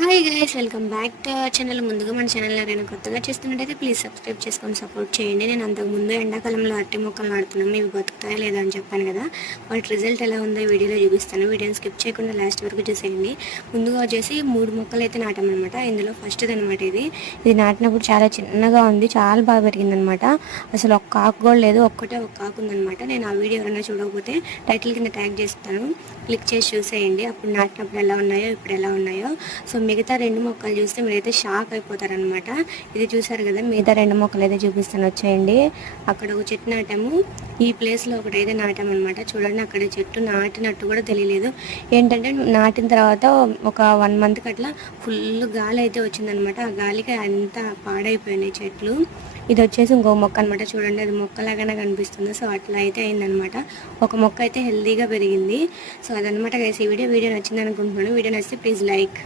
Hi guys, welcome back to our channel. ముందుగా మన channel ఎవరైనా కొత్తగా చూస్తున్నట్టయితే ప్లీజ్ సబ్స్క్రైబ్ చేసుకొని సపోర్ట్ చేయండి. నేను అంతకుముందు ఎండాకాలంలో అరటి మొక్కలు నాడుతున్నాము, ఇవి బతుకుతాయా లేదా అని చెప్పాను కదా. వాటి రిజల్ట్ ఎలా ఉందో ఈ వీడియోలో చూపిస్తాను. వీడియోని స్కిప్ చేయకుండా లాస్ట్ వరకు చూసేయండి. ముందుగా వచ్చేసి 3 మొక్కలు అయితే నాటామన్నమాట. ఇందులో ఫస్ట్ది అనమాట ఇది నాటినప్పుడు చాలా చిన్నగా ఉంది, చాలా బాగా పెరిగిందనమాట. అసలు ఒక్క ఆకు కూడా లేదు, ఒక ఆకు ఉందనమాట. నేను ఆ వీడియో ఎవరైనా చూడకపోతే టైటిల్ కింద ట్యాగ్ చేస్తాను, క్లిక్ చేసి చూసేయండి. అప్పుడు నాటినప్పుడు ఎలా ఉన్నాయో ఇప్పుడు ఎలా ఉన్నాయో. సో మిగతా 2 మొక్కలు చూస్తే మీరైతే షాక్ అయిపోతారనమాట. ఇది చూసారు కదా, మిగతా 2 మొక్కలు అయితే చూపిస్తాను, వచ్చేయండి. అక్కడ ఒక చెట్టు నాటాము, ఈ ప్లేస్లో ఒకటైతే నాటామన్నమాట. చూడండి, అక్కడ చెట్టు నాటినట్టు కూడా తెలియలేదు. ఏంటంటే నాటిన తర్వాత ఒక 1 మంత్కి అట్లా ఫుల్ గాలి అయితే వచ్చిందనమాట. ఆ గాలికి అంతా పాడైపోయినాయి చెట్లు. ఇది వచ్చేసి ఇంకో మొక్క అనమాట. చూడండి, అది మొక్కలాగానే కనిపిస్తుంది. సో అట్లా అయితే అయిందనమాట. ఒక మొక్క అయితే హెల్తీగా పెరిగింది. సో అదనమాట గైస్ ఈ వీడియో నచ్చింది అనుకుంటున్నాను. వీడియో నచ్చితే ప్లీజ్ లైక్.